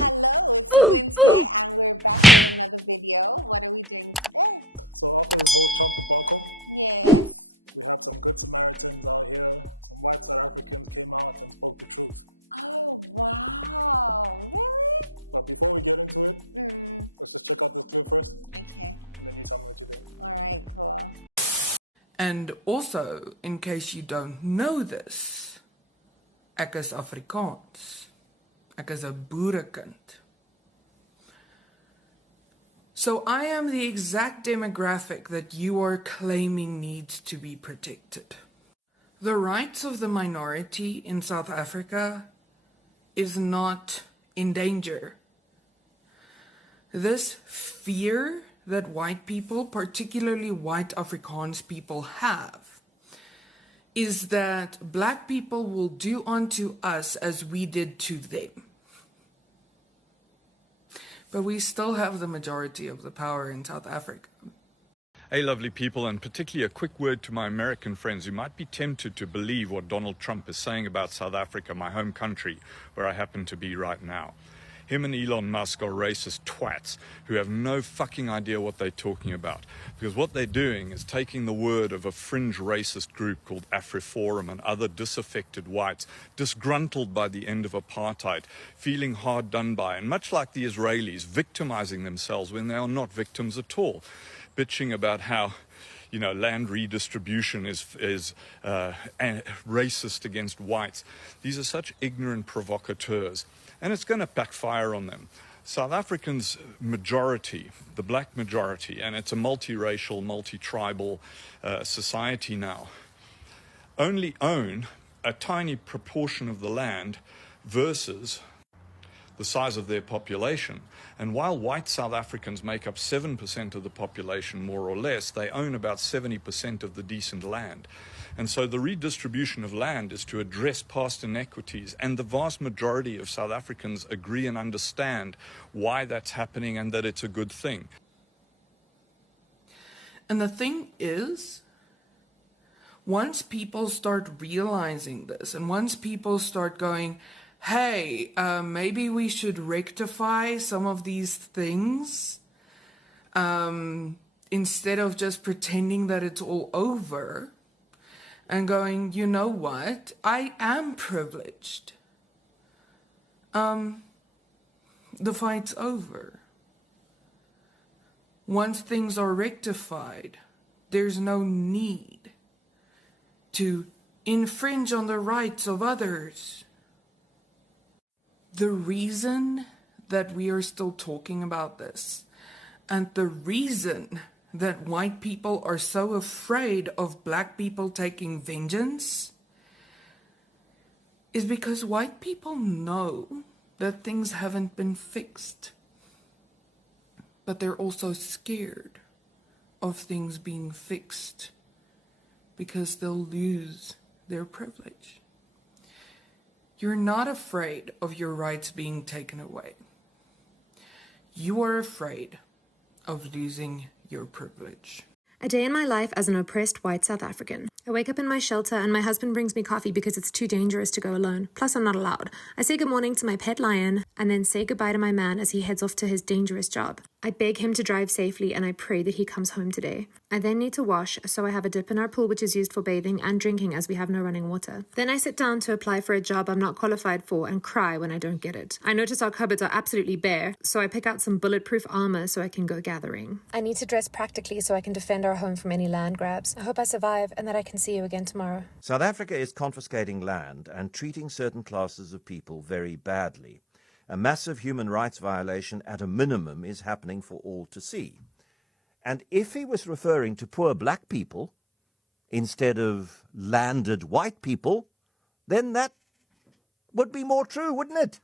Hello, it's Wednesday and we're back with another video. What are we doing today? So after this whole Trump debacle, Yes. we have some good Samaritans out here. Some white South Africans came out and spoke the truth. Oh, wow. Really? But before we get into it, let's just check out this clip first. Okay. And then you tell me what you think. All right, cool. And also, in case you don't know this, ek is Afrikaans. Ek is 'n boerekind. So I am the exact demographic that you are claiming needs to be protected. The rights of the minority in South Africa is not in danger. This fear that white people, particularly white Afrikaans people, have is that black people will do unto us as we did to them. But we still have the majority of the power in South Africa. Hey, lovely people, and particularly a quick word to my American friends who might be tempted to believe what Donald Trump is saying about South Africa, my home country, where I happen to be right now. Him and Elon Musk are racist twats who have no fucking idea what they're talking about. Because what they're doing is taking the word of a fringe racist group called Afriforum and other disaffected whites, disgruntled by the end of apartheid, feeling hard done by, and much like the Israelis, victimizing themselves when they are not victims at all, bitching about how land redistribution is racist against whites. These are such ignorant provocateurs, and it's going to backfire on them. South Africans' majority, the black majority, and it's a multiracial, multi-tribal society now, only own a tiny proportion of the land versus the size of their population. And while white South Africans make up 7% of the population, more or less, they own about 70% of the decent land. And so the redistribution of land is to address past inequities. And the vast majority of South Africans agree and understand why that's happening and that it's a good thing. And the thing is, once people start realizing this, and once people start going, hey, maybe we should rectify some of these things instead of just pretending that it's all over and going, you know what, I am privileged. The fight's over. Once things are rectified, there's no need to infringe on the rights of others. The reason that we are still talking about this, and the reason that white people are so afraid of black people taking vengeance, is because white people know that things haven't been fixed. But they're also scared of things being fixed because they'll lose their privilege. You're not afraid of your rights being taken away. You are afraid of losing your privilege. A day in my life as an oppressed white South African. I wake up in my shelter and my husband brings me coffee because it's too dangerous to go alone. Plus, I'm not allowed. I say good morning to my pet lion and then say goodbye to my man as he heads off to his dangerous job. I beg him to drive safely and I pray that he comes home today. I then need to wash, so I have a dip in our pool which is used for bathing and drinking as we have no running water. Then I sit down to apply for a job I'm not qualified for and cry when I don't get it. I notice our cupboards are absolutely bare, so I pick out some bulletproof armor so I can go gathering. I need to dress practically so I can defend our home from any land grabs. I hope I survive and that I can see you again tomorrow. South Africa is confiscating land and treating certain classes of people very badly. A massive human rights violation at a minimum is happening for all to see. And if he was referring to poor black people instead of landed white people, then that would be more true, wouldn't it?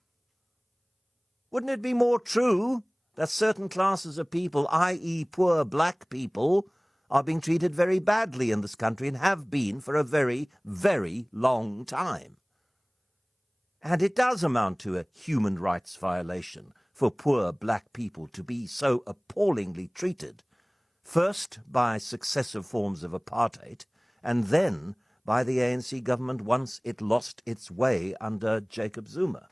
Wouldn't it be more true that certain classes of people, i.e. poor black people, are being treated very badly in this country and have been for a very, very long time? And it does amount to a human rights violation for poor black people to be so appallingly treated, first by successive forms of apartheid, and then by the ANC government once it lost its way under Jacob Zuma.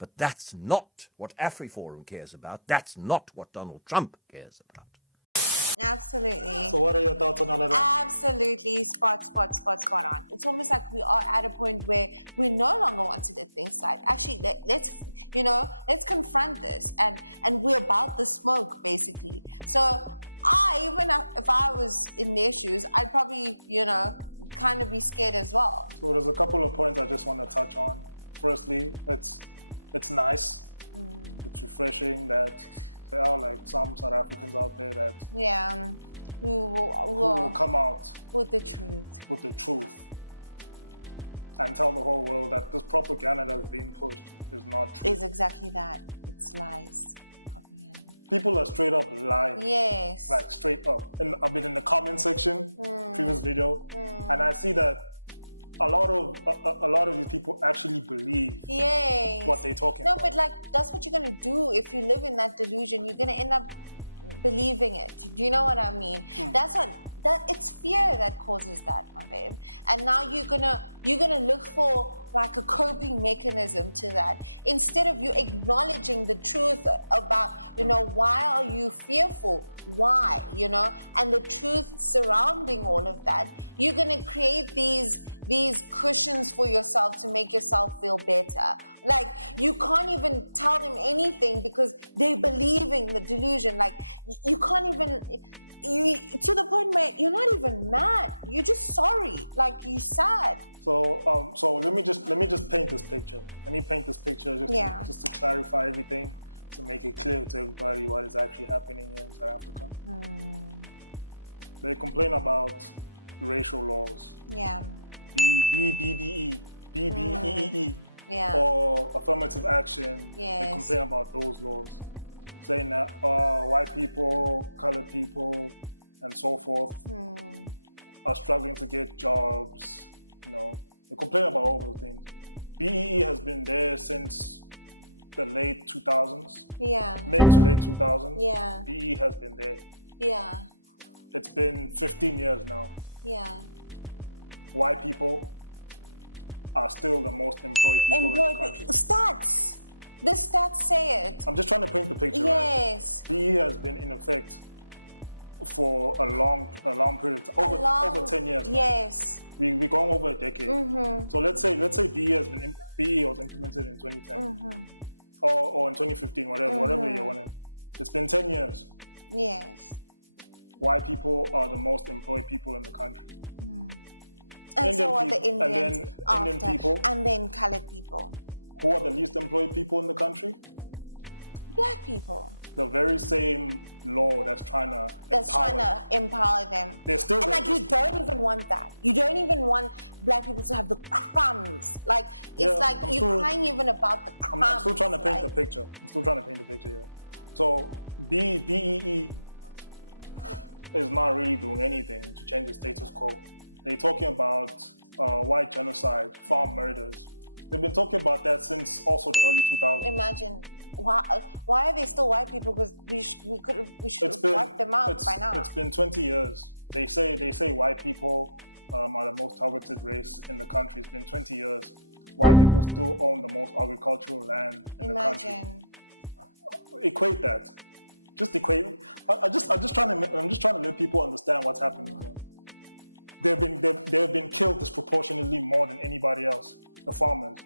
But that's not what Afriforum cares about. That's not what Donald Trump cares about. Absolutely. So what are your thoughts on all of that? Absolutely, spot on. It's almost like we are at a point where we no longer want to let things slide. Actually, let's confront this, and we're about the smoke, basically. So if I was in their shoes, I'd probably, kind of be scared as well. So there's a couple of points I just want to touch on. Firstly, it's nice, it's refreshing that there are like some South Africans out there that who will come out with the truth and tell the whole world that this propaganda that's being pushed is not true. Is exactly that. It's lies. Propaganda. People are straight up lying. Yes. Like straight up. And I've been in the comment section, previous video, and I see that a lot of these people actually believe what they're talking about. No, but like that's what you're gonna do if you live in that delusion. You're gonna end up believing it. Do you know what I mean? It's fear that causes that, my babe. And now you're gonna look for like a coping mechanism to that instead of you acknowledging the truth about why are you fearful, why, and the truth surrounding all of that. You're gonna create these cushions for yourself to make yourself feel better. Like you can't even tell them anything because they're believing the delusion. Like you can't even, to the point where you're not even mad. You're just sorry. Like you're sad. So let me just paint this picture. Let me paint this picture just to clarify everything, to make it clear to everybody what is actually happening here in South Africa. They complain about racial laws. Yeah. BBEE, or affirmative action. Yes. They complain about those laws, saying that white people, colored people, and so forth are struggling to get jobs. They complain about all those things. BEE has been there since the late 2000s. Yeah. Mid to late 2000s. Yeah. BEE has been there. Yeah. It's been 15 years now. Yeah. White people are still the most employed people in the country. Stats. The stats say it. I'm just trying to paint the picture, yes. right? BE has been in effect for a long period of time, over 10 years now. Yes. We're going over a decade. So let's say BE was implemented in 2010 or in 2015, whatever you want to. It's been 10 years. Yes. White people are the most employed people in the country. And so are the Indians, Indian people, and then colored people. Who are the least employed people in the country? Black people. The very same law that's trying to empower them. They're still and you don't even want that. You don't even want black people to have the crumbs. Like it's you're crying even about the crumbs. I'm still trying to paint the picture. Here. So BEE is not really doing anything to change the status quo. They're talking about white genocide, farm murders. They've been talking about that since also the early 2000s. Imagine, why are they still white people? Because we should have wiped them out by now. It's been 20 years. They say white people are the most targeted race in the country. It's been 20 years. White people still own the most agricultural land in the country. Equate that. Just equate. I'm just trying to let people understand what's happening here. They've been killed disproportionately more than anybody else, the farmers,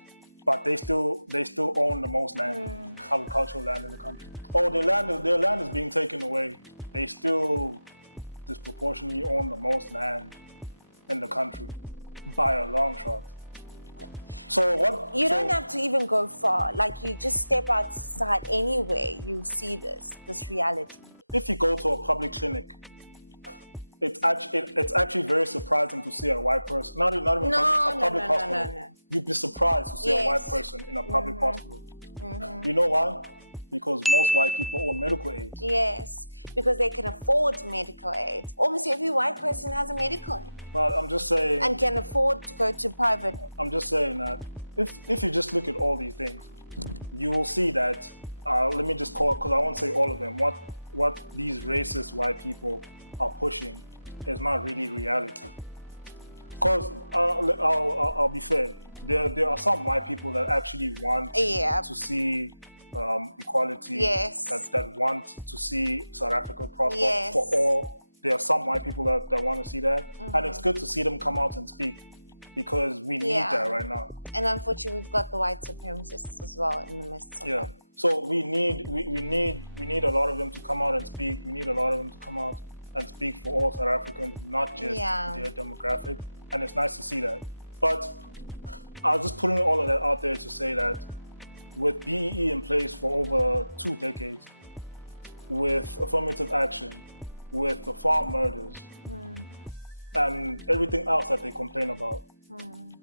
but they still own the most land, agricultural land in the country. Oh, their land is being taken away. They still disproportionately own the most land in the country by a long shot. So what? You don't have to even go far. Like you just step outside anyway, you'll see this reality. If you go to a public clinic, it's actually very surprising to see a white person, not even a public hospital. No. You'd be surprised to see a white person in a public hospital. You know why? Because most white people own medical aid. Yes, because they can afford medical aid. Almost every white person has a medical aid. Well, I'm just saying. And can afford to go to private. I'm just saying that if you just look at all these things, you will see that. Let me just call it, because I won't say all of them. What these racist white people are pushing is not really reality. Because I'll be fair. there are some white people that actually want to see equality, Yes. that want to see South Africa prosper Yes. for all. There are some white people that want to see that, and it's good to see them come out and speak, because we need that right now. And unfortunately, we've got the white supremacists as well in the midst of that. So we need a lot of them to come out and speak. We need a lot of them to come out and speak for all South Africans, not just their demographic. And it's nice to see that. But I was just putting all of that out there to say that with BEE in place for over 2 decades, with affirmative action, with the farm murders, and everything else that they complain about,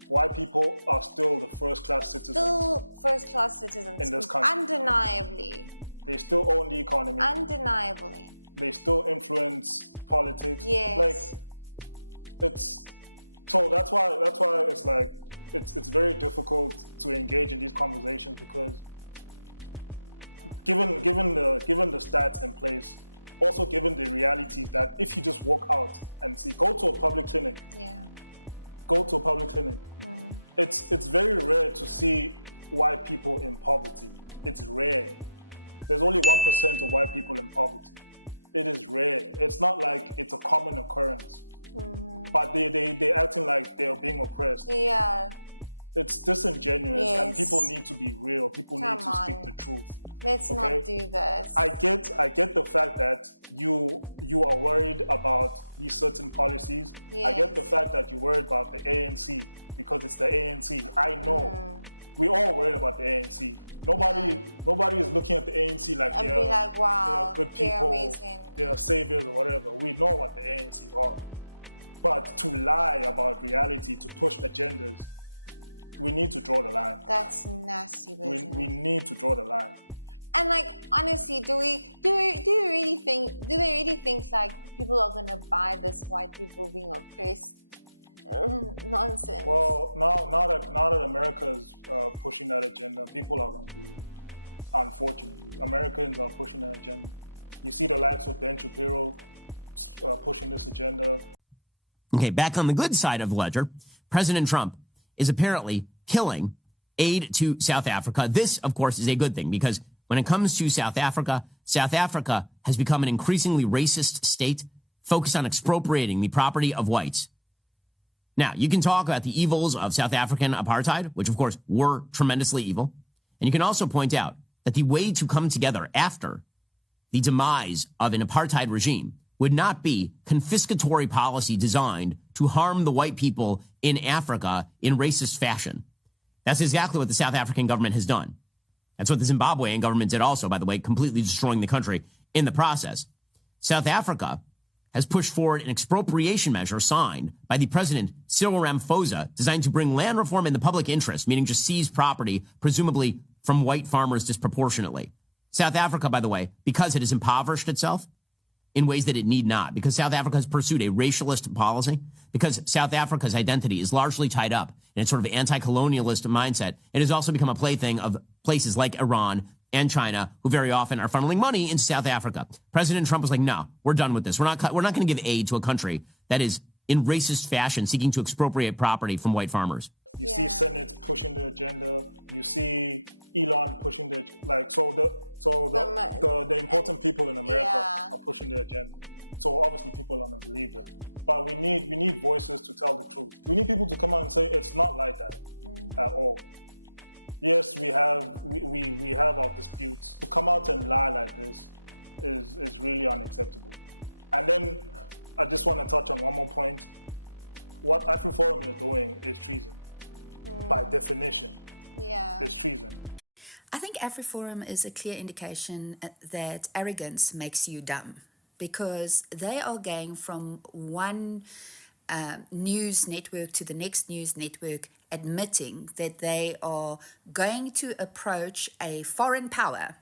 white people are still the first-class citizens. Still first-class citizens in this country. Undeniably. They still own the economy. Undeniably. They still influence politics. Yes. Like, so that's why it's like it's very difficult to engage in these conversations, because given the stats in place, also given the realities that if you just walk out and go to a public clinic, it's very rare to see white people in poverty. It's rare. There's only 1% of white people in poverty. It is rare. It's not like it's a common occurrence. But they're acting like they're being oppressed. Yeah. It's disingenuous, and people need to be real. People need to speak the truth. Let's not do this. I get the fact that you are worried about these certain policies. I get the fact that you're worried about the ANC because it's the ANC. I know. We all worried about the ANC. Nobody is looking at the ANC like and they're, be like, wow, they're good people, they're amazing. They're saviors or whatever. We know what the ANC are. But to lie about reality, to push agendas, we need to draw the line. That's nasty business. We need to draw the line. And like, honestly, do they really think like people are gonna buy this white people being oppressed nonsense? Well, now that America is pushing that agenda, people are going to be, unfortunately, Americans are pushing that agenda. You see the likes of Ben Shapiro pushing this agenda. Okay, back on the good side of the ledger, President Trump is apparently killing aid to South Africa. This, of course, is a good thing, because when it comes to South Africa has become an increasingly racist state focused on expropriating the property of whites. Now, you can talk about the evils of South African apartheid, which, of course, were tremendously evil. And you can also point out that the way to come together after the demise of an apartheid regime would not be confiscatory policy designed to harm the white people in Africa in racist fashion. That's exactly what the South African government has done. That's what the Zimbabwean government did also, by the way, completely destroying the country in the process. South Africa has pushed forward an expropriation measure signed by the president, Cyril Ramaphosa, designed to bring land reform in the public interest, meaning just seize property, presumably from white farmers disproportionately. South Africa, by the way, because it has impoverished itself in ways that it need not, because South Africa has pursued a racialist policy, because South Africa's identity is largely tied up in its sort of anti-colonialist mindset, it has also become a plaything of places like Iran and China, who very often are funneling money into South Africa. President Trump was like, no, we're done with this. We're not going to give aid to a country that is in racist fashion seeking to expropriate property from white farmers. You see Senate pushing the agenda. You see Elon pushing the, like, so the important people in America are pushing the agenda. So obviously people are going to believe it. But we need voices to tell the truth. We need people to come out and say it's not like that at all. Yes, we have our disputes. To come out and lie like this is really unacceptable. And then I just want to touch on one more point. What Afriforum is doing is treason. By definition, it's treason. I think Afriforum is a clear indication that arrogance makes you dumb, because they are going from one news network to the next news network, admitting that they are going to approach a foreign power,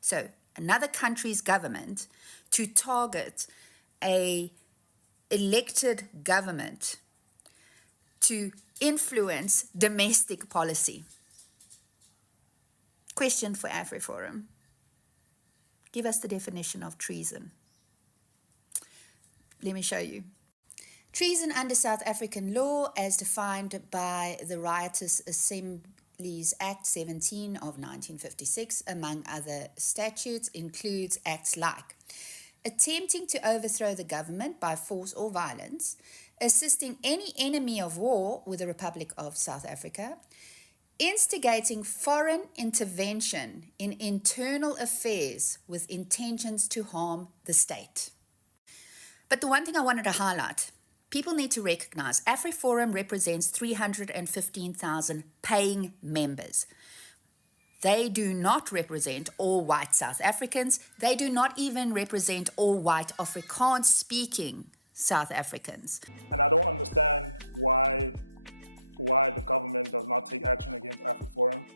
so another country's government, to target a elected government to influence domestic policy. Question for Afriforum. Give us the definition of treason. Let me show you. Treason under South African law, as defined by the Riotous Assemblies Act 17 of 1956, among other statutes, includes acts like attempting to overthrow the government by force or violence, assisting any enemy of war with the Republic of South Africa, instigating foreign intervention in internal affairs with intentions to harm the state. But the one thing I wanted to highlight, people need to recognize Afriforum represents 315,000 paying members. They do not represent all white South Africans. They do not even represent all white Afrikaans-speaking South Africans. And I don't understand why the government does not take action against Afriforum.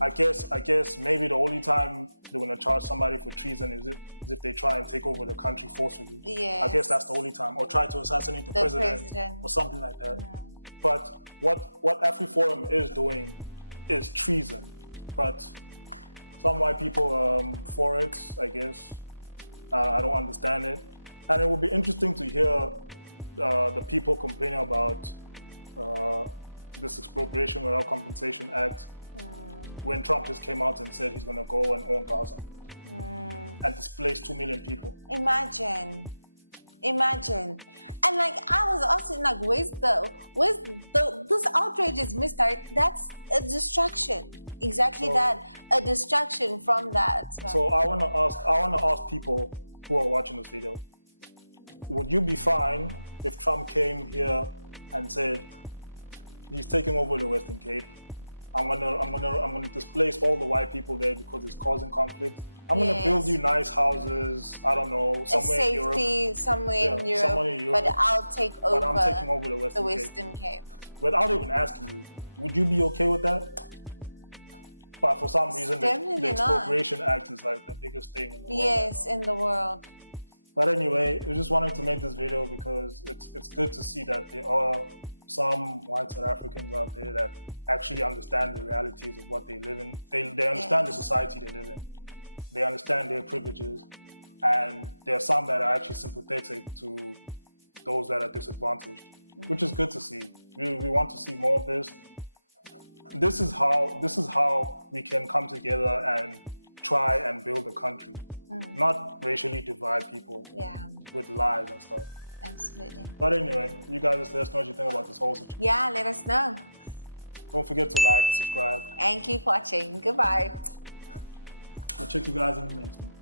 I guess maybe the only time they're going to charge somebody for treason is if they try and take over the country forcefully. Yes. I guess that's the only time. Or try to assassinate the president or something like that. Yeah. But what Afriforum is doing is treason. But some white people for it, I guess. I don't understand it. And it would be interesting to hear the people complaining about this Expropriation Without Compensation Act when Trump just came out and said he's going to go and own Gaza and displace 2 million people. Imagine. And like I was asking, like, where's this outrage is misdirect? That's a distraction. Exactly that, a distraction from that. So I want to ask people who are watching this video, would you be fine if Trump came here and said he's taking over the Western Cape? I'm gonna displace all the white people there because it's causing conflict. I'm gonna build you nice houses. I don't know, somewhere in Europe. Somewhere in Europe. But I'm taking over the Western Cape. Without even asking you, would you be okay with that? But for some reason, the Expropriation Act is like the biggest thing in the world. Yes, in the world. But anyway, we just wanted to make this video because it's good to see that there are some white South Africans out there that actually understand the realities of what they live in. They understand the society they live in. They understand their privileges. And there are some that are actually sympathetic to those that are disadvantaged, which is good to see. We want to see more of this. This is how we can come together and try and build a country, not racially divide people with lies and stuff. Absolutely. But anyway, you guys just let us know what you think about this whole situation. Yeah, let us know. Don't forget to like and subscribe. And keep watching. Goodbye. I'll check you guys in the next one.